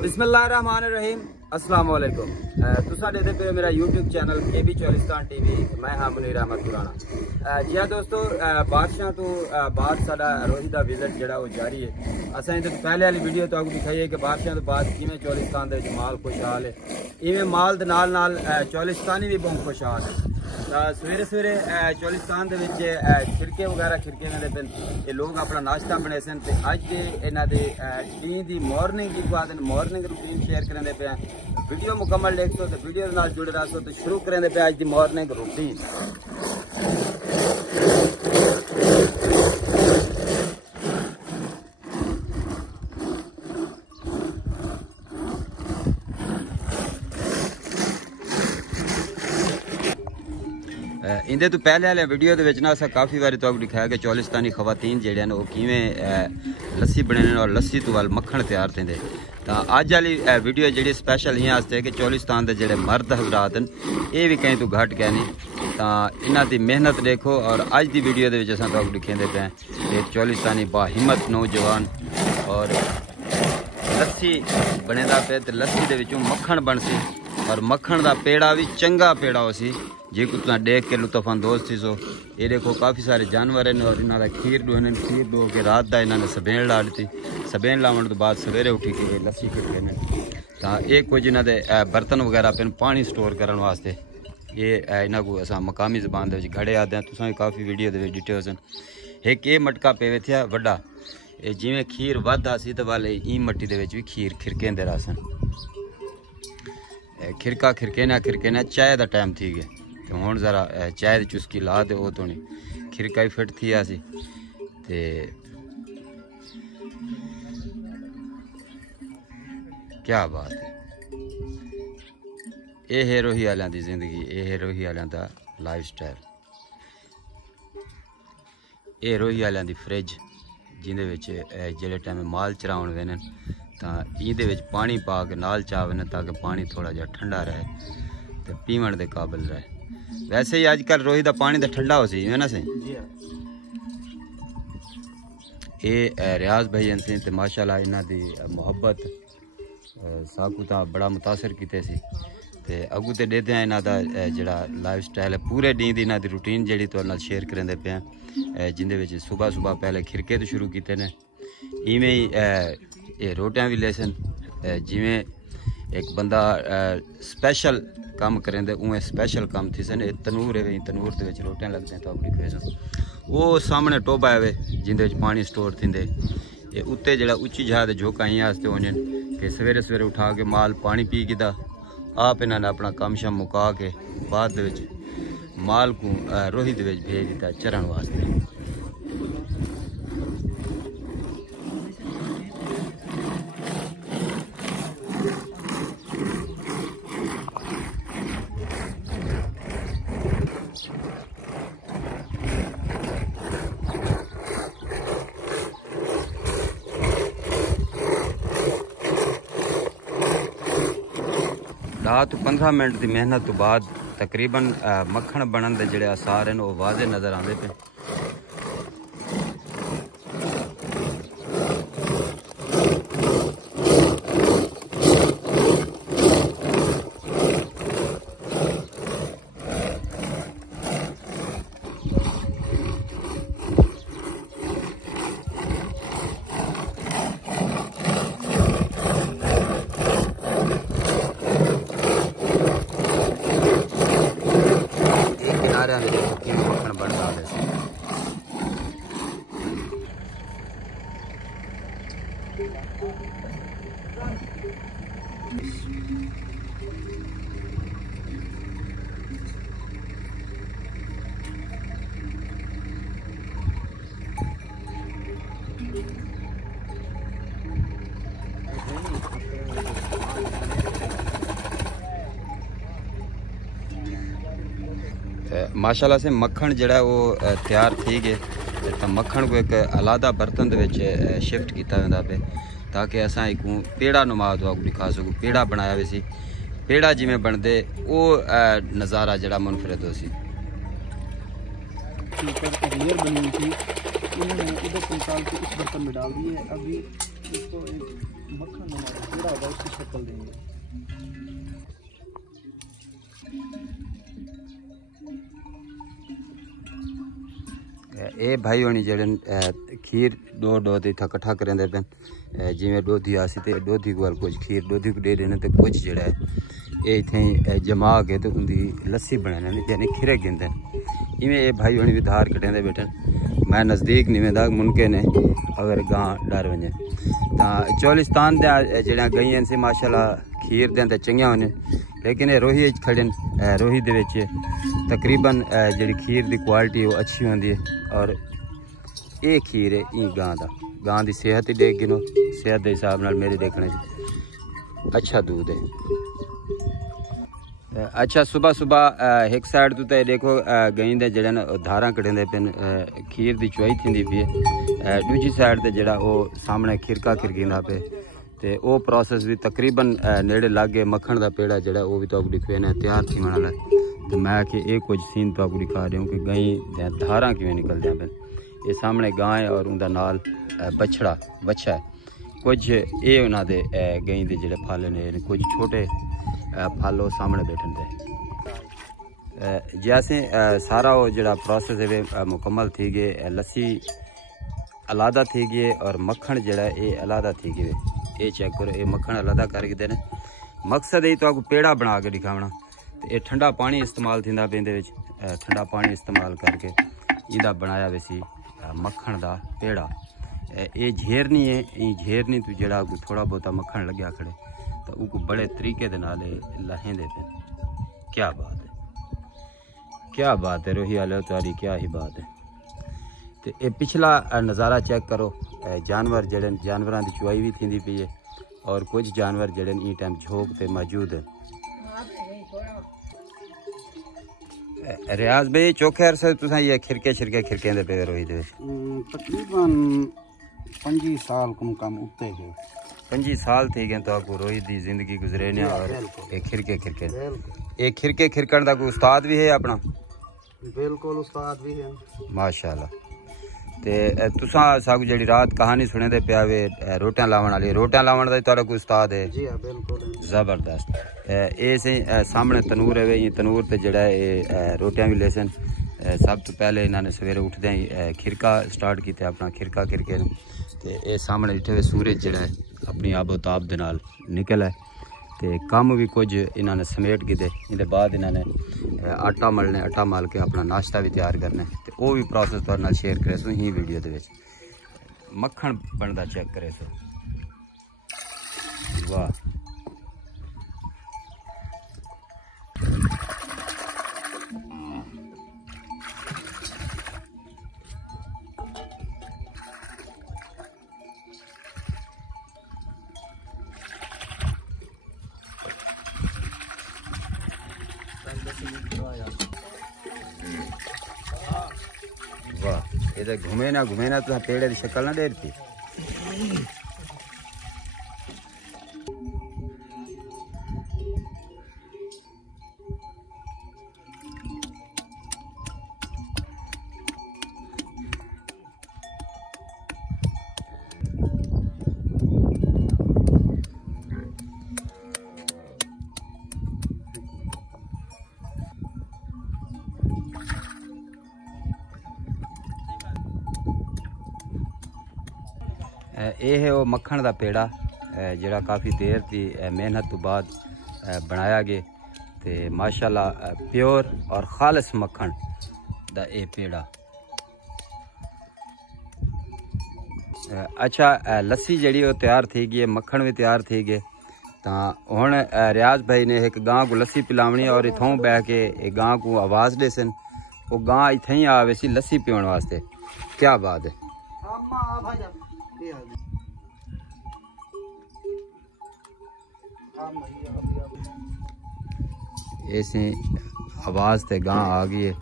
बिस्मिल्लाहिर्रहमानिर्रहीम अस्सलाम वालेकुम। तुसा देते पे मेरा YouTube channel KB Cholistan TV। मैं हाँ मुनीर अहमद खुराना। जी हाँ दोस्तों, बारिशों तो बाद साडा रोही दा विजिट जड़ा वो जारी है। असां इधर पहले वाली वीडियो तो आपको दिखाई है कि बारिशों तो बाद किवें चौलिस्तान दे विच माल खुशहाल है, इवें माल दे नाल नाल चौलिस्तानी भी बहुत खुशहाल है। सवेरे सवेरे चौलिस्तान दे विच खिड़के वगैरह खिड़के दे पे ये लोग अपना नाश्ता बने सन ते अज इन्हां दे डी दी मॉर्निंग की बाद मॉर्निंग रूटीन शेयर करने पे वीडियो मुकम्मल देखो तो वीडियो नाल जुड़े रहो तो शुरू करने पे अज दी मॉर्निंग रूटीन। इंदे तो पहले वाले वीडियो के ना असा काफ़ी बार तो दिखाया कि चौलिस्तानी खवातीन जेड़े वो किवें लस्सी बने और लस्सी तो वाल मक्खन तैयार थे। तो अज वाली वीडियो जी स्पैशल इं कि चौलिस्तान के जोड़े मर्द हजरात हैं ये भी कहीं तो घट गए नहीं। तो इन्हों की मेहनत देखो और अज की वीडियो के दिखाते पे एक चौलिस्तानी बाहिम्मत नौजवान और लस्सी बनेदा पे तो लस्सी के मक्खन बन सी और मक्खन का पेड़ा भी चंगा पेड़ा हो सी जी को तुम देख के लुत्फानंदोज थी। सो ये देखो काफ़ी सारे जानवर हैं और इन्हों का खीर दो खीर दो के रात का इन्होंने सबेन ला ली। सबेन लाने तो बाद सवेरे उठी के लस्सी खिड़के ने तो ये कुछ इन्हों के बर्तन वगैरह पे पानी स्टोर करने वास्ते ये इन्हों को अस मकामी जबान के घड़े आते हैं। तुम काफ़ी वीडियो डिटेल्स हैं। एक ये मटका पे थे वड्डा ये जिमें खीर वादा सी तो वाले ई मट्टी के भी खीर खिड़के दे रहा सन खिड़का खिड़के ने चाय का टाइम थी गया तो हूँ जरा चाय की चुस्की ला दे वो तो नहीं खिड़का भी फिट थी सी ते क्या बात है। ये है रोही वालों की जिंदगी, ये है रोही वालों का लाइफ स्टाइल। ये रोही वालों की फ्रिज जिंदे जिले टाइम माल चराउन वेन तो ये पानी पा के नाल चावन ताकि पानी थोड़ा जहा ठंडा रहे तो पीवन के काबिल रहे। वैसे ही अजकल रोही का पानी तो ठंडा हो सी है ना सही। ये रियाज भाई सी तो माशाल्लाह इन्हों की मुहब्बत साकू तो बड़ा मुतासर किते सी ते अगू तो देते हैं इन्हों का जोड़ा लाइफ स्टाइल है पूरे डी की इन्हों की रूटीन जी तो शेयर करेंगे पे जिंदे सुबह सुबह पहले खिड़के तो शुरू किए ने इवें ही ये रोटियां भी ले सन जिमें एक बंदा स्पैशल काम करें उमें स्पैशल काम थी सन। तनूर है तनूर के रोटियां लगते हैं तो अपनी फेस वो सामने टोबा है जिंदे पानी स्टोर थी ये उत्ते जरा उच्ची जहाज झोंका इं वजन कि सवेरे सवेरे उठा के माल पानी पी गिदा आप इन्होंने अपना काम शाम मुका के बाद माल को रोही भेज दिता चरण वास्ते। तो 15 मिनट की मेहनत तो बाद तकरीबन मक्खन बनने के जोड़े आसार हैं वो वाजे नज़र आते पे। मक्खन बन रहा है। माशाल्लाह से मक्खन जड़ा वो तैयार थी गए तो मक्खन को एक अलहदा बर्तन शिफ्ट किया वेंदा पे ताकि असां एक पेड़ा नुमा तो दिखा सकूँ। पेड़ा बनाया वैसी पेड़ा जिमें बनते वो नज़ारा जड़ा मुनफरद हो सी। लेयर बनी हुई थी उन्होंने इधर 3 साल के इस बर्तन में डाल दी है। अभी इसको एक मक्खन नुमा पेड़ा होगा उसकी शक्ल देंगे। ये भाई होनी जड़े खीर दो इतना कट्ठा करेंदे पे जिमें दोधी आसी तो दोधी को कुछ खीर दोधी को दे देने तो कुछ जड़ा है ये इतने जमा के तो उनकी लस्सी बनाने यानी खीरे गिनते हैं। इवें ये भाई होनी भी धार कटेंदे बैठे। मैं नज़दीक नहीं वेंदा मुनके ने अगर गां डर वजे तो चोलिस्तान दे जड़ा गई से माशाल्लाह खीर दें तो चंगिया होने लेकिन ये रोही खड़े रोही दे विच तकरीबन जी खीर की क्वालिटी वो अच्छी होंदी है। और ये खीर है ई गां की सेहत ही देख गिनो सेहत के हिसाब नाल मेरे देखने अच्छा दूध है। अच्छा सुबह सुबह एक साइड तो देखो गई दे जड़े धारा कटेंदे पे खीर की चुआई थी पी दूजी साइड ते जड़ा वो सामने खिरका खिरकींदा पे ते वो प्रोसेस भी तकरीबन नेड़े लागे मक्खन का पेड़ा जड़ा वो भी तो दिखे ने तैयार थी वाला है। तो मैं कि एक कुछ सीन तो दिखा रहा हूँ कि गई धारा किवें निकल जाए। ये सामने गां है और उनका नाल बच्चा है। कुछ ये उन्होंने गई के जोड़े फल ने कुछ छोटे फल सामने बैठन दे जैसे सारा वो जड़ा प्रोसेस है मुकम्मल थी गए। लस्सी अलहदा थी गई और मक्खन जड़ा ये अलहदा थी गए। ये चेक करो ये मक्खन अलहदा करके देने मकसद यही तो आपको पेड़ा बना के दिखावना। तो ये ठंडा पानी इस्तेमाल थी पे ठंडा पानी इस्तेमाल करके इदा बनाया वैसी मक्खन का पेड़ा। ये झेरनी है ये झेरनी तो जड़ा थोड़ा बहुता मक्खन लग्या खड़े तो वो बड़े तरीके दे नाल लहें देते। क्या बात है रोही आलो तारी क्या ही बात है। तो ये पिछला नज़ारा चेक करो जानवर जड़े जानवरों की चुआई भी थी पी है और कुछ जानवर जड़े ई टाइम झोंक पे मौजूद है। रियाज भाई चौखे अरसे तुसा ये खिरके दे पे रोही दे तकरीबन 25 साल कम उत्ते गए 25 साल थी गए तो आपको रोही दी जिंदगी गुजरे ने। और ये खिरके खिरकन का कोई उस्ताद भी है अपना? बिल्कुल उस्ताद भी है माशाल्लाह। ते तुसा सागू जड़ी रात कहानी सुने दे पिया वे रोटियां लावन वाली रोटियां लावन दा तारा कोई उस्ताद है? जी हां बिल्कुल जबरदस्त। ये से सामने तनूर है ये तनूर ते जड़ा है रोटियां भी लेसन। सब तो पहले इन्होंने सवेरे उठदे ही खिरका स्टार्ट किया अपना खिरका खिरके ते ये सामने इठे हुए सूरज जड़ा है अपनी आबोताब दे नाल निकल है। तो कम भी कुछ इन्होंने समेट किते इहदे बाद इन्होंने आटा मलने आटा मल के अपना नाश्ता भी तैयार करना तो वो भी प्रोसेस तुहाडे नाल शेयर करे सो ही वीडियो दे विच। मक्खन बनदा चेक करे सो वाह। वाह ये तो घूमे ना तो पेड़े की शक्ल ना देर थी। ये है वो मक्खन का पेड़ा जड़ा काफ़ी देर की मेहनत तो बाद बनाया गया तो माशाल्लाह प्योर और खालिस मक्खन का ये पेड़ा। अच्छा लस्सी जड़ी वो तैयार थी गई मक्खन भी तैयार थी गए तो हुण रियाज भाई ने एक गां को लस्सी पिलावनी और इथों बह के गां को आवाज़ दे सन वो गां इत्थे ही आवे सी लस्सी पीने वास्ते। क्या बात है। ऐसी आवाज़ ते गां आ गई है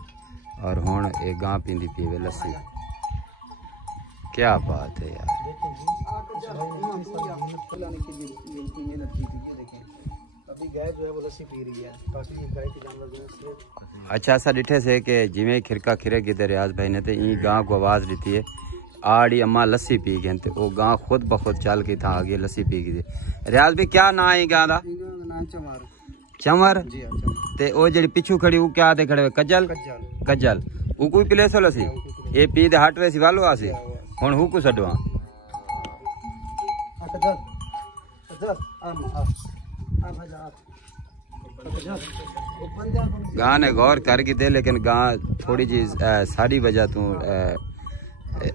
और हुण ये गां पींदी पीवे लस्सी। क्या बात है यार। अभी गाय जो है वो लस्सी पी रही है, ताकि ये गाय के जानवर जो है। अच्छा ऐसा डिठे से कि जिमें खिरका खिरे गिदे रियाज भाई ने तो ई गां को आवाज़ दी है आड़ी अम्मा लस्सी पी गए तो वो गां खुद ब खुद चल के था आगे लस्सी पी गई। रियाज भाई क्या ना है गां दा? चमर। चमर जी हां। ते ओ जेडी पिछू खड़ी वो क्या दे खड़े कज्जल कज्जल वो कोई पिले सो लस्सी ये पी दे हट वे सी वालो आसी हुन हु को छडवा कज्जल कज्जल आ भजा गां ने गौर कर की दे लेकिन गां थोड़ी जी सारी वजह तू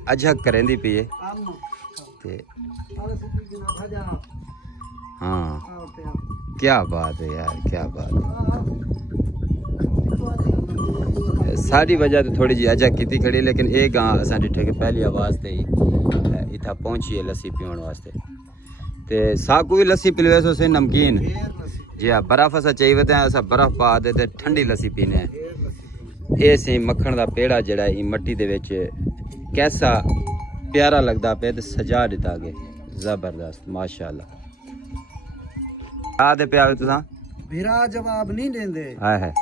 अजक करेंदी पी है ते हाँ क्या बात है यार क्या बात है। सारी वजह तो थोड़ी जी अजक की खड़ी लेकिन ये गां असा डिठे के पहली आवाज़ ते ही इतना पहुंची है लस्सी पीने वास्ते ते साकू भी लस्सी पिलवे सो से नमकीन जी हाँ बर्फ असा चाहिए थे असा बर्फ पा दे ते ठंडी लस्सी पीने ये सी मक्खन का पेड़ा जड़ा मट्टी दे विच कैसा प्यारा लगता पे तो सजा दिता गया जबरदस्त माशाल्लाह। आदे पे आवे तुसा बिरा जवाब नहीं देंदे हाय हाय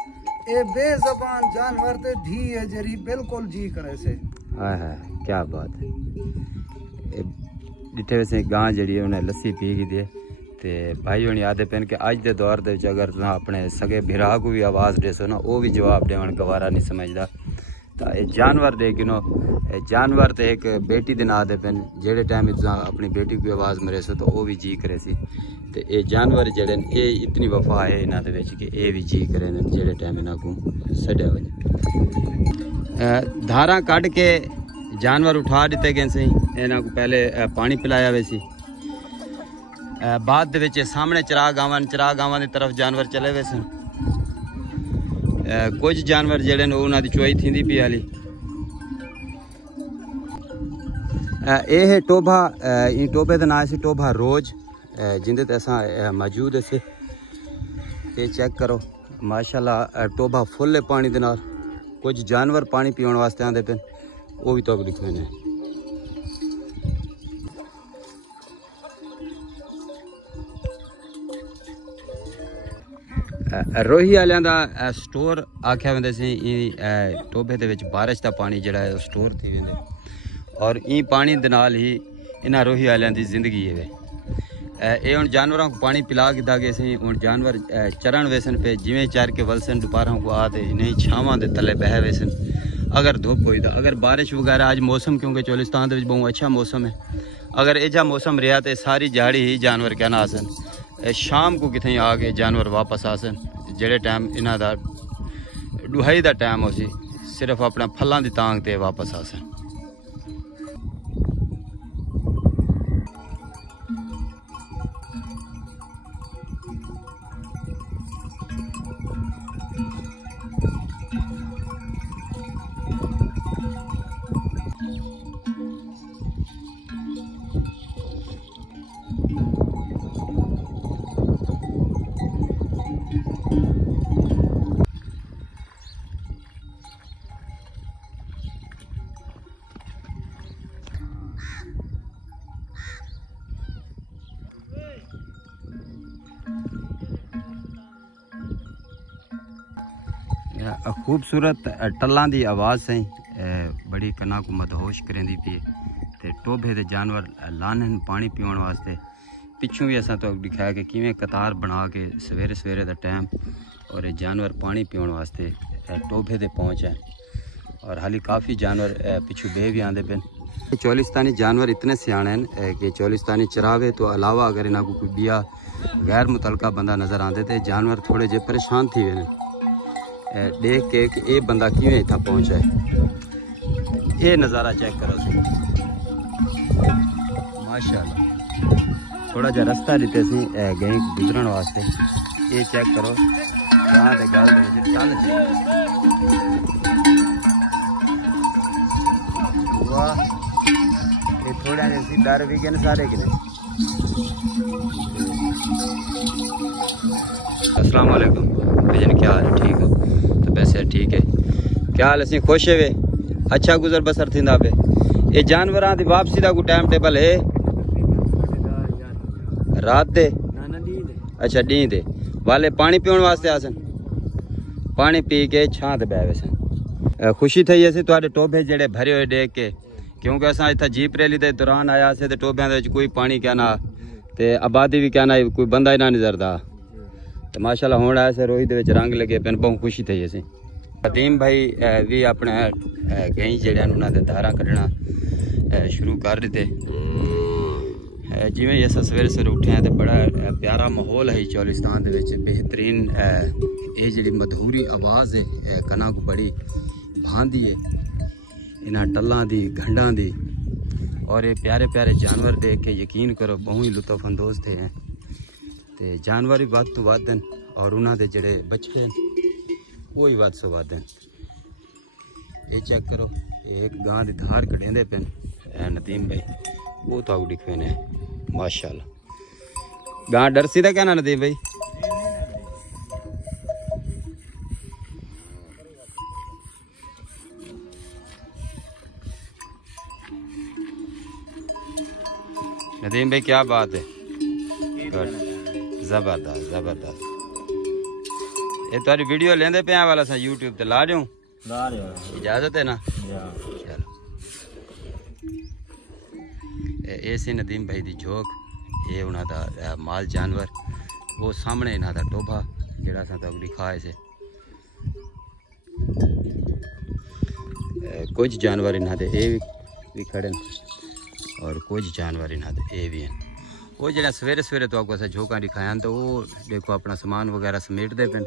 ए बेज़बान जानवर ते धी है जरी बिल्कुल जी करे से हाय हाय क्या बात है। डिठे वैसे गां जड़ी उन्हें लस्सी पी गई दे ते भाई होनी आदे पेन के अज दे दौर दे अगर तुसा अपने सगे बिरा को भी आवाज़ देसो ना वो भी जवाब देवन गवारा नहीं समझदा। तो ये जानवर दे गिनो जानवर तो एक बेटी दे ना दे पेन जेड़े टाइम अपनी बेटी की आवाज़ मरे सो तो वो भी जी करे सी तो ये जानवर जड़े ये इतनी वफा है इन्हों के ये भी जी करे जेड़े टाइम इन्हों को सड़िया वजे धारा कढ़ के जानवर उठा दिते गए सी इन्हों को पहले पानी पिलाया वे सी बाद दे विच सामने चरा गावां की तरफ जानवर चले वे सन कुछ जानवर जेड़े ने उन्होंने चोई थी पी हाली यह टोभा टोभे का नाम से टोभा रोज जिंदे ते असा मौजूद से ये चेक करो माशाल्लाह टोभा फुल है पानी दे नाल कुछ जानवर पानी पीने वास्ते आते पे वो भी तो लिखे ने। रोही वाले का स्टोर आख्या वेंदे सी टोभे दे विच बारिश का पानी जिहड़ा है स्टोर थी वेंदे और ई पानी दे नाल ही इन्हां रोही वाले की जिंदगी है। ये हुण जानवरों को पानी पिला दिता गया सी हुण जानवर चरण वेसन पे जिवें चर के वलसन दोपहरों को आते नहीं छावां दे तले बह वेसन अगर धुप हुई तो अगर बारिश वगैरह आज मौसम क्योंकि चोलिस्तान दे विच बहुत अच्छा मौसम है अगर एजा मौसम रहा तो सारी झाड़ी ही जानवर क्या ना आसन शाम को कितें आके जानवर वापस आसन जेड़े टाइम इन्हां दा दुहाई का टाइम हो सी सिर्फ अपना फलों की तांग ते वापस आसन। खूबसूरत टल्लां दी आवाज़ से बड़ी कना को मदहोश करेंदी पी ते टोभे दे जानवर लानन पानी पीने वास्ते पिछू भी असा तो दिखाया कि किवें कतार बना के सवेरे सवेरे दा टाइम और ये जानवर पानी पीने वास्ते टोभे दे पहुँच है और हाली काफ़ी जानवर पिछू बे भी आते पे। चोलिस्तानी जानवर इतने सियाने हैं कि चोलिस्तानी चरावे तो अलावा अगर इन्हों को कोई बिया गैर मुतलका बंदा नज़र आते तो जानवर थोड़े जे परेशान थी वे देख के कि ये बंदा किवें इतना पहुंचा है। ये नज़ारा चेक करो सी माशाल्लाह थोड़ा जा रास्ता दिते सी गई गुजरन वास्ते ये चेक करो गां दे गल दे टल वाह ये थोड़ा जैसी डर भी गए सारे कि अस्सलाम वालेकुम भजन क्या हाल है ठीक हो तो वैसे ठीक है क्या हाल असीं खुश है वे अच्छा गुजर बसर थींदा पे ये जानवरां दी वापसी दा कोई टाइम टेबल है रात दे अच्छा डी दे वाले पानी पीने वास्ते आसन पानी पी के छां ते बैठे सन खुशी थी असीं तुहाडे टोभे जेड़े भरे हुए देख के क्योंकि असां इत्थे जीप रैली दे दौरान आया से ते टोभ्यां दे विच कोई पानी क्या ना ते आबादी भी क्या ना कोई बंदा ही ना नजरदा ते माशाल्लाह हुण आया से रोही दे विच रंग लगे पेन बहुत खुशी थी असीं नदीम भाई भी अपने गई जेड़े उन्हां दे धारा कढना शुरू कर दिते जिवें अस सवेरे सवेरे उठे हैं तो बड़ा प्यारा माहौल है चौलिस्तान दे विच बेहतरीन ये जी मधुरी आवाज़ है कना को बड़ी भांदी है इन्हां टल्लां दी घंडां दी और ये प्यारे प्यारे जानवर देख के यकीन करो बहुत ही लुत्फ अंदोज थे हैं ते जानवर भी वध तो वध और उन्हां दे जेड़े बच्चे वो ही वध सो वध ये चेक करो एक गां दी धार कढेंदे पेन नदीम भाई वो तो आगे दिखे ने माशाल्लाह गां डरसी दा क्या ना नदीम भाई नदीम भाई क्या बात है जबरदस्त जबरदस्त ये तुम्हारी वीडियो लेंदे पे वाला सा यूट्यूब ते ला दूं इजाजत है ना चलो ये सी नदीम भाई दी झोक ये उन्हां दा माल जानवर वो सामने इन्हां दा टोभा जेड़ा असां तक दिखाए से कुछ जानवर इन्हां दे ए भी खड़े और कुछ जानवर इन्हां दे ए भी हैं वो जेड़ा सवेरे सवेरे तो आपको झोंका दिखाया तो वो देखो अपना सामान वगैरह समेटते पेन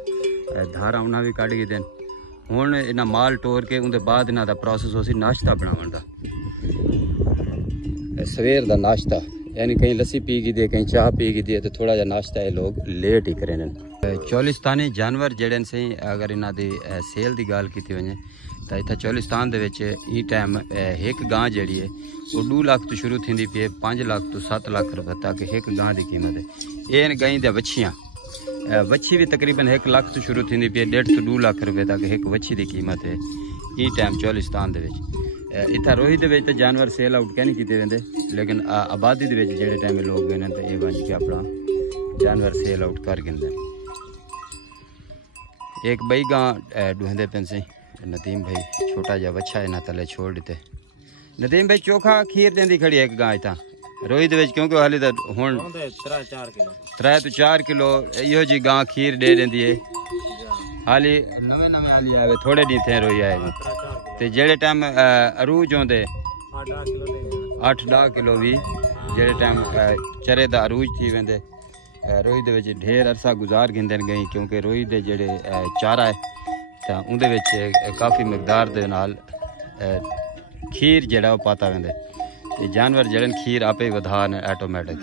धारा उन्हें भी कढ़ गए हुण इन्हां माल टोर के उनके बाद इन्हां दा प्रोसेस हो सी नाश्ता बनावन दा सवेर दा नाश्ता यानी कहीं लस्सी पी गई दी कहीं चाह पी गई दी तो थोड़ा जहा नाश्ता ये लोग लेट ही करें चौलिस्तानी जानवर जेड़े सही अगर इन्हां दी सेल की गाल की वजे तो इतना चौलिस्तान दे विच ई टाइम एक गां जी है वो 2 लाख तो शुरू थी पी 5 लाख तो 7 लाख रुपये तक एक गां की कीमत है ये गई द वछियाँ वछी भी तकरीबन 1 लाख तो शुरू थी पी 1.5 to 2 लाख रुपये तक एक वछी की कीमत है ई टाइम चौलिस्तान दे विच इतना रोही दे विच जानवर सेल आउट क्या नहीं किए वेंदे लेकिन आबादी दे विच जेड़े टाइम लोग गए तो ये बंज के अपना जानवर सेल आउट कर गिनदे एक बई गां ढूंढते पेन से नदीम भाई छोटा जा बच्चा इन्हें तले छोड़ देते नदीम भाई चोखा खीर देंदी खड़ी एक गां इतना रोही दे विच क्योंकि हाली तो हुण 3 to 4 किलो इहो जी गां खीर दे देंदी है हाली नवे नवे हाली आवे थोड़े दी थे रोही आए ते जेड़े टाइम अरूज होंदे 8-10 किलो भी जेड़े टाइम चरे दा अरूज थी वेंदे रोही दे विच ढेर अरसा गुजार गिंदे गई क्योंकि रोही दे जेड़े चारा है तो उनदे विच काफ़ी मकदार दे नाल खीर जेड़ा वो पाता वेंदे ते जानवर जेड़े खीर आपे वधा ने ऑटोमेटिक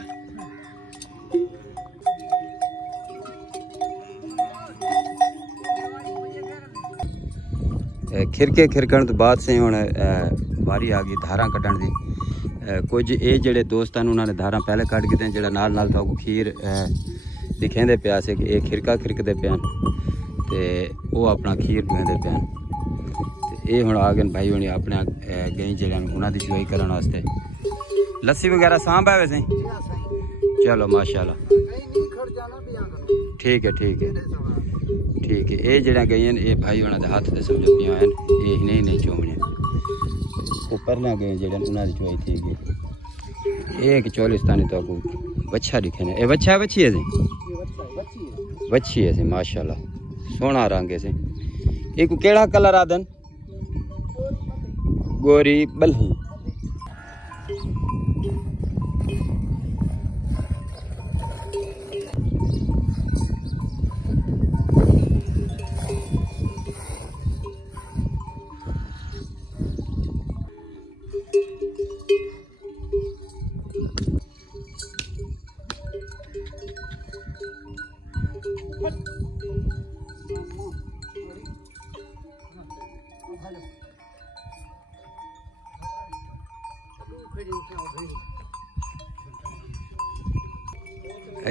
खिरके खिरकण तो बाद से हुण बारी आ गई धारा कड्ढण दी कुछ ये जेड़े दोस्त हैं उन्होंने धारा पहले कट के जेड़ा नाल नाल था खीर दिखेंदे पिया से कि ये खिरका खिरकते पे ते वो अपना खीर पींदे पे ये हुण आ गए भाई हुण अपने गई जेड़ा उन्हां दी चुआई करन वास्ते लस्सी वगैरह सांभ है वैसे चलो माशाल्लाह ठीक है ठीक है ठीक है ये जेड़ा गई ये भाई उन्हां दे हाथ ते समझो पिया ये नहीं चोमने ऊपर ना गए जेड़ा उन्हां दी चुआई थी गई एक चौलिस्तानी तो को बच्चा दिखे ने ए बच्चा बच्ची है जी बच्ची है माशाल्लाह सोना रंग है से एक केड़ा कलर आदन गोरी बल्ही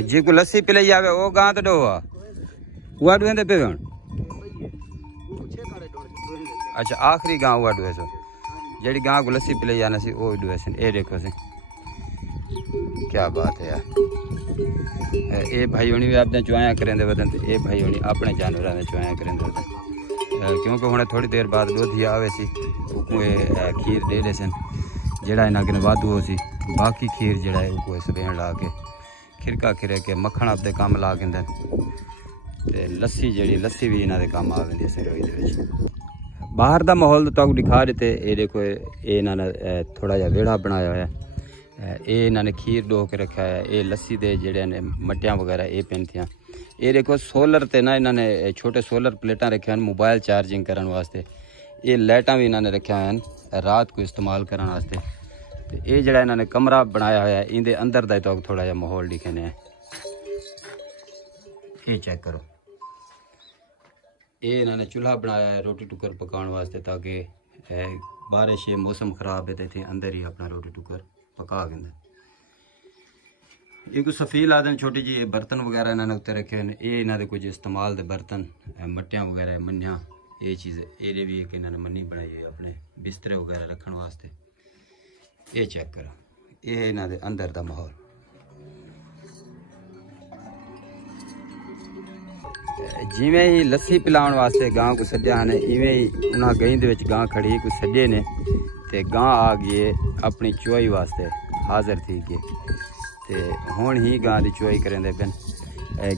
जी को लस्सी पिलाई जावे वो गां तो डोवा हुआ डुंदे पे अच्छा आखिरी गां हुआ डुए सो जेडी गां को लस्सी पिले जाना सी वो डुए सन। ए देखो सी क्या बात है यार। ये भाई होनी भी आपने चुआया करेंदे वदन ते ये भाई होनी अपने जानवरां ने चुआया करेंदे वदन क्योंकि हुणे थोड़ी देर बाद दोधी आवे सी उको खीर दे दे सन जेड़ा इना कने वाधू हो सी बाकी खीर जेड़ा है उको सवेण ला के खिरका खिरे के मक्खन आपदे काम ला के ते लस्सी जेड़ी लस्सी भी इना दे काम आ वेंदी सरोई दे विच। बाहर दा माहौल तो दिखा देते ये देखो ये इन्होंने थोड़ा जा वेड़ा बनाया हुआ है ये इन्होंने खीर डो के रखा है ये लस्सी दे जेड़े ने मट्टियां वगैरह ये पेन थियां ये देखो सोलर ते ना इन्होंने छोटे सोलर प्लेटा रखे हैं मोबाइल चार्जिंग करने वास्ते ये लाइटां भी इन्होंने रखे हैं रात को इस्तेमाल करने वास्ते ते ये जेड़ा इन्होंने कमरा बनाया हुआ है इंदे अंदर दा तो थोड़ा जा माहौल दिखने है ये चेक करो। ये इन्होंने चूल्हा बनाया है रोटी टुकर पकाने वास्ते ताकि बारिश ये मौसम खराब है तो अंदर ही अपना रोटी टुकर पका के ये कुछ सफील आदम छोटी जी बर्तन वगैरह इन्होंने उत्ते रखे हैं ये इन्होंने कुछ इस्तेमाल दे बर्तन मट्टियां वगैरह मनिया ये चीज़ ये भी एक इन्होंने मनी बनाई है अपने बिस्तरे वगैरह रखने वास्ते। ये चेक करो ये इन्होंने अंदर का माहौल। जिमें ही लस्सी पिलाने वास्ते गांव को सद्या ने इवें ही उन्हें गई दे विच गां खड़ी कुछ सजे ने ते गां आ गई अपनी चुआई वास्ते हाजिर थी गई ते हुण ही गां दी चुआई करेंदे पेन।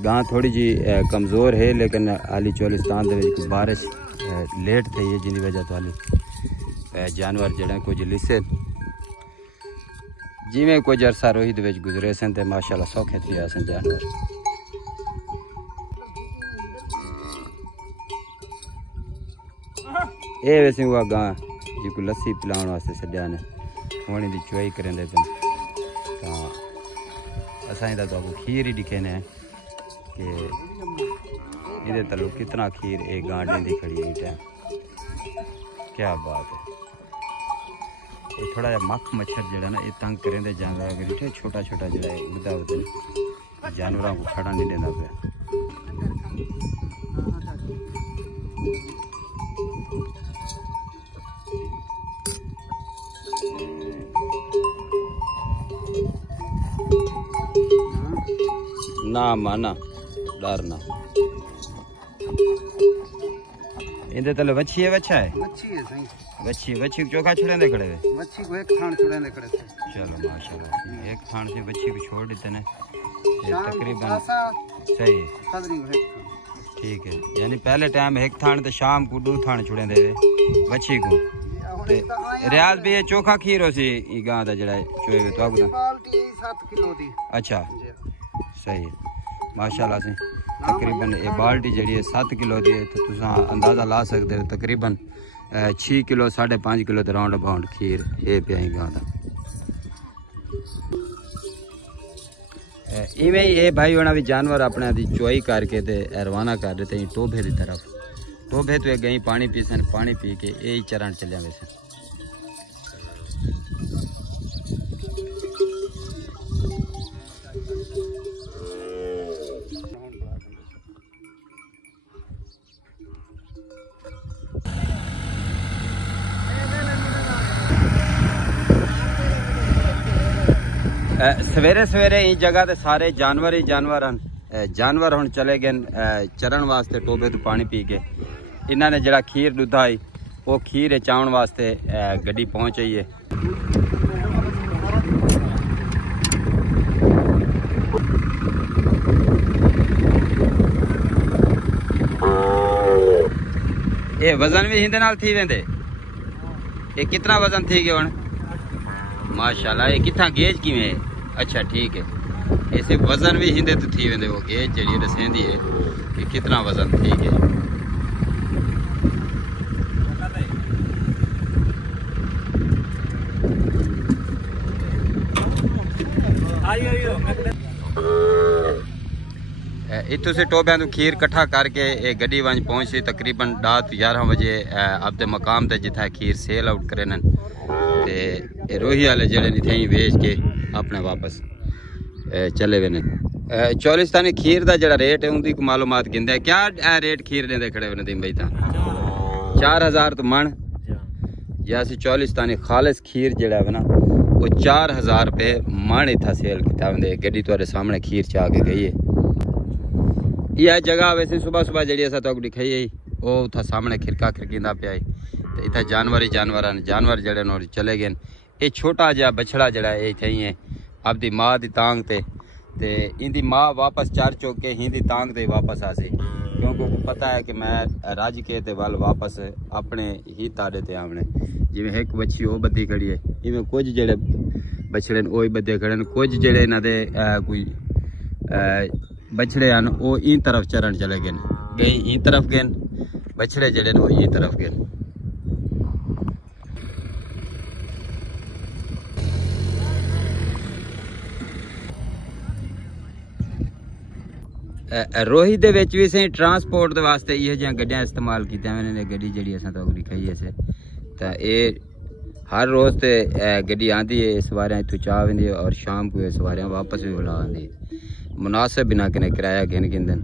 गां थोड़ी जी कमज़ोर है लेकिन हाली चोलिस्तान दे विच बारिश लेट थी है जिनी वजह तो हाली जानवर जड़े कुछ लिसे जिमें कुछ अरसा रोही दे विच गुजरे सन ते माशाअल्लाह सौखे थी आसन जानवर। ये वैसे हुआ गां जी लस्सी पिलाने वास्ते सद्या ने होने की चुआई करेंदे पे तो असां तो खीर ही दिखे ने कि ये तलो कितना खीर एक गां देंदी खड़ी है टाइम क्या बात है। ये थोड़ा जा मक्ख मच्छर जड़ा ना ये तंग करेंदे जानवर अगर छोटा छोटा जड़ा उड़दा होते जानवरों को खड़ा नहीं देना पे। ना माना डरना इंदे तले वच्छी है वच्छा है सही वच्छी चोखा छुड़े दे खड़े वच्छी को एक थान छुड़े दे खड़े चलो माशाल्लाह एक थान से वच्छी को छोड़ देते ने तकरीबन सही ठीक है यानी पहले टाइम एक थान ते शाम को दो थान छुड़े दे वच्छी को रियाज भी ये चोखा खीर हो सी गां दा जड़ा चोए तो आगू 7 किलो दी अच्छा सही है माशाल्लाह से तकरीबन ये बाल्टी जड़ी है 7 किलो दी है तो तुसा अंदाजा ला सकते हो तकरीबन 6 किलो 5.5 किलो राउंड अबाउंड खीर ये पियाई गां दा। इवें ये भाई होना भी जानवर अपने दी चुआई करके ते रवाना कर देते हैं टोभे की तरफ। टोभे तो गई पानी पी सन पानी पी के यही चरण चलिया वैसे। सवेरे सवेरे इस जगह ते सारे जानवर ही जानवर हैं जानवर हुण चले गए चरण वास्ते टोबे तो पानी पी के इन्होंने जड़ा खीर दुधा आई वो खीर चाउन वास्ते गड्डी पहुंच गई है। ये वजन भी हिंदे नाल थी वेंदे ये कितना वजन थी गया हुण माशाल्लाह ये कितना गेज किवें है अच्छा ठीक है ऐसे वजन भी हिंदे तो थी वेंदे वो गेज जड़ी दसेंदी है कि कितना वजन थी गया। इतों से टोबिया तो खीर कट्ठा करके गड्डी वंज पहुंच सी तकरीबन रात 11 बजे आपदे मकाम ते जिथा खीर सेल आउट करे ते रोही वाले जड़े थे बेच के अपने वापस चले वे ने। चोलिस्तानी खीर का जड़ा रेट है उनकी मालूमात गिंदा क्या रेट खीर देंदे खड़े हुए दी भाई ता 4000 तो मन जैसे चौलिस्तानी खालिस खीर जड़ा है ना वो 4000 रुपये मन इतना सेल किया बंदे गड्डी तुहाडे सामने खीर चा के गई है। यह जगह वैसे सुबह सुबह जी अस तो दिखाई है वो उतना सामने खिरका खिरकींदा पिया तो इतना जानवर जड़े चले गए। ये छोटा जहा बछड़ा जड़ा है इतने ही है आपकी माँ की तांग ते इंदी माँ वापस चार चौक के हिंदी तांग ते वापस आसी क्योंकि पता है कि मैं रज के ते वाल वापस अपने ही तारे ते आने जिमें एक बच्ची वो बद्धी खड़ी है इवें कुछ जेड़े बछड़े वो बद्धे खड़े हैं कुछ जेड़े इन्हां दे कोई बछड़े हैं वो इन तरफ चरण चले गए इन तरफ गए बछड़े जेड़े वो इन तरफ गए। रोही दे विच भी सही ट्रांसपोर्ट दे वास्ते ये जियां गड्डियां इस्तेमाल कीतियां मैंने गड्डी जी असां तो दिखाई है तो ये हर रोज़ ते गड्डी आती है सवारियां इत्थों चाह वेंदी है और शाम को सवारियां वापस भी बुला आती है मुनासिब बिना कने किराया गिन गिनदन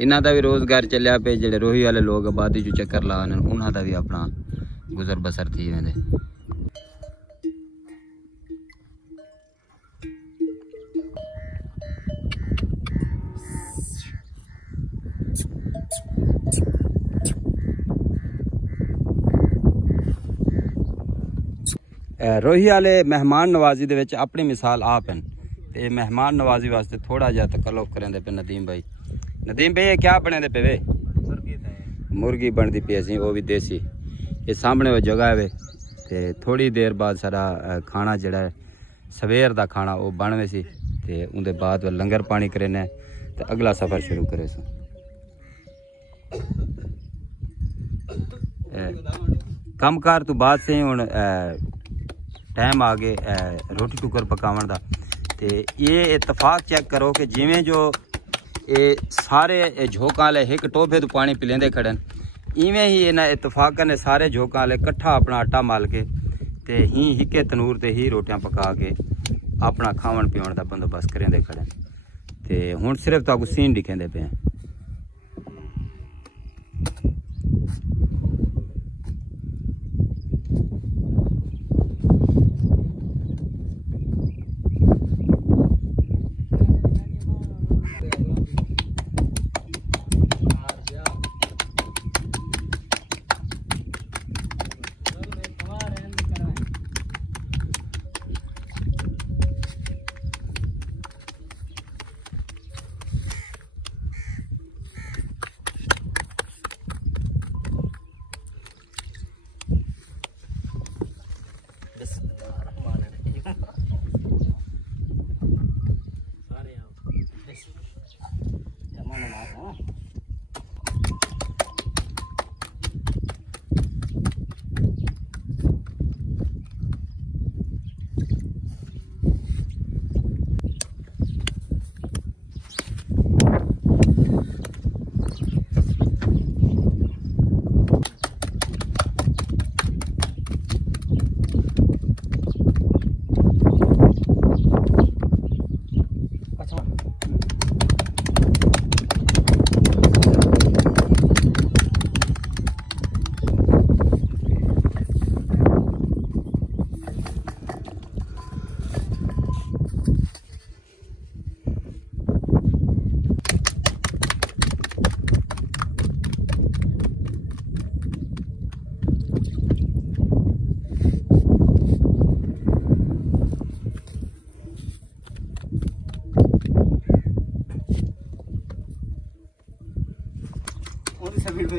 इन्हां दा भी रोज़गार चलिया पे जेड़े रोही वाले लोग आबादी चो चक्कर लाने उन्हां दा भी अपना गुजर बसर थी वेंदे। रोही वाले मेहमान नवाजी दे विच अपनी मिसाल आप हैं ते मेहमान नवाजी वास्ते थोड़ा जहा तकल्लुफ करेंदे पे नदीम भाई क्या बने दे पे वे मुर्गी बनती पी असी वो भी देसी ये सामने वो जगह है ते थोड़ी देर बाद सारा खाना जड़ा है सवेर दा खाना वो बन सी ते उनके बाद लंगर पानी करेने ते अगला सफ़र शुरू करे सो। कमकार तो बाद से हुण टाइम आ गए रोटी टुकर पकावन दा ते ये इतफाक चेक करो कि जिमें जो ये सारे झोंका वाले एक टोभे तो पानी पिलेंदे खड़न इवें ही इन्हें इतफाक ने सारे झोंका वाले कट्ठा अपना आटा माल के ते ही हिके तनूर ते ही रोटियां पका के अपना खावन पीवन का बंदोबस्त करेंदे खड़न ते हुण सिर्फ तो सीन दिखेंदे पे हैं।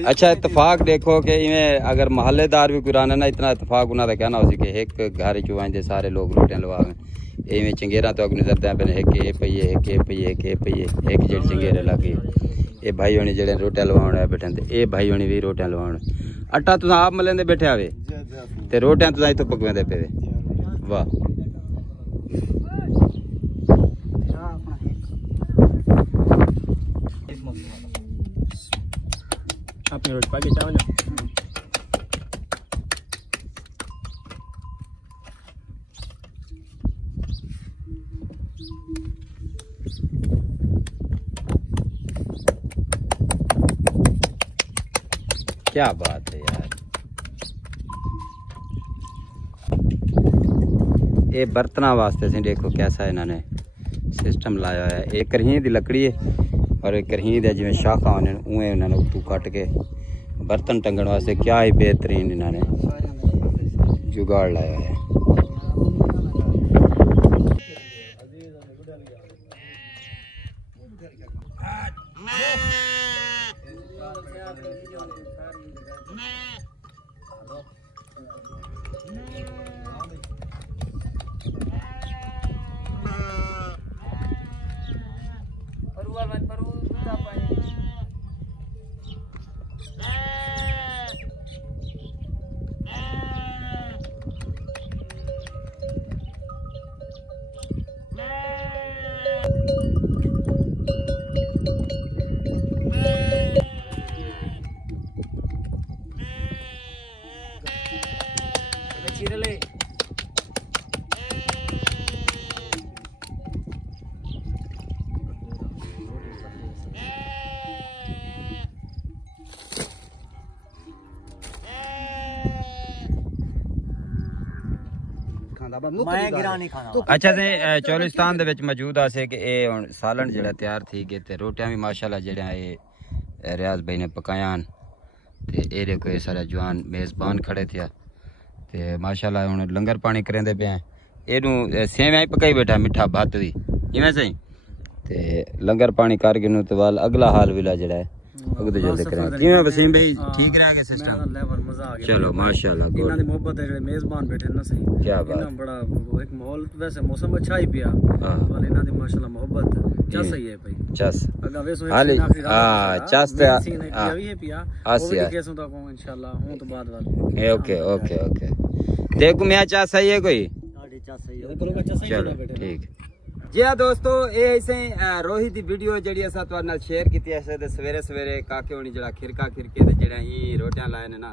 अच्छा इतफाक देखो कि इवें अगर महल्लेदार भी कुराना ना इतना इतफाक उन्होंने कहना हो कि एक घर चुवाएं सारे लोग रोटियां लवावें इवें चंगेरा तो अग्नि दरदा पे एक ये पईए एक ये पईए एक ये पईए एक जेड़ चंगेरे लगे ये भाई होनी जेड़े रोटियां लवाने बैठे ते ये भाई होनी भी रोटियां लवाने आटा तुम आप मलेंदे बैठे आवे ते रोटियां तुम तो पकवेंदे पे वाह अपनी रोटी पाके चावल क्या बात है यार। ये बर्तना वास्ते से देखो कैसा इन्होंने सिस्टम लाया है। एक करही की लकड़ी है और एक करही दे जिवें शाखा होने उवें उन्होंने उत्तू कट के बर्तन टंगण वास्ते क्या ही बेहतरीन इन्होंने जुगाड़ लाया है। अच्छा से चोलिस्तान दे विच मौजूद आसे कि ये हुण सालन जिहड़ा तैयार थी गए ते रोटियां भी माशाल्लाह जिहड़ा ये रियाज भाई ने पकायान ते एरे कोई सारा जवान मेज़बान खड़े थे ते माशाल्लाह हुण लंगर पानी करेंदे पे एनू सेवियां ही पकाई बैठा मिठा भत्त भी इवें सही ते लंगर पानी करके नु ते वाल अगला हाल विला जिहड़ा है अगदे जल्दी करें किवें वसीम भाई ठीक रह गए सिस्टम लेवल मजा आ गया चलो माशाल्लाह इन्हां दी मोहब्बत है जेडे मेजबान बैठे ना सही क्या बात इन्हां बड़ा एक माहौल वैसे मौसम अच्छा ही पिया पर इन्हां दी माशाल्लाह मोहब्बत चस ही है भाई चस अगा वैसो हाली हां चस ते हां ये पिया आसिया केसो तो इंशाल्लाह हूं तो बाद ओके ओके ओके देखो मैं चस सही है कोई साडी चस सही है कोई चस सही चलो ठीक जी हाँ दोस्तों ये ऐसे रोहित की वीडियो जी अस शेयर की सवेरे सवेरे काके होनी जरा खिरका खिरके जरा रोटियां लाए ने ना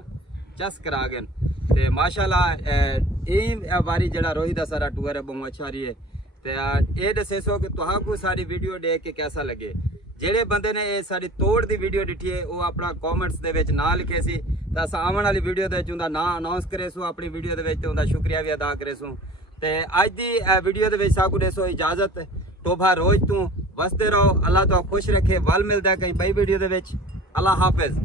चस करा गए ते माशाल्लाह बारी जरा रोहित सारा टूर है बहुत अच्छा रही है ते ये दसे सो कि तुहां को सारी वीडियो देख के कैसा लगे जेड़े बंदे ने ये सारी तोड़ दी वीडियो दिखी है वो अपना कॉमेंट्स दे विच ना लिखे सी तां अस आवन वाली वीडियो दे उंदा ना अनाउंस करे सो अपनी वीडियो दे विच ते उंदा शुक्रिया भी अदा करे सो ते अज दी वीडियो दे विच साकू देसो इजाजत टोभा रोज तू वसदे रहो अल्लाह तो खुश रखे वल मिलदा कहीं बई वीडियो दे विच अल्लाह हाफिज।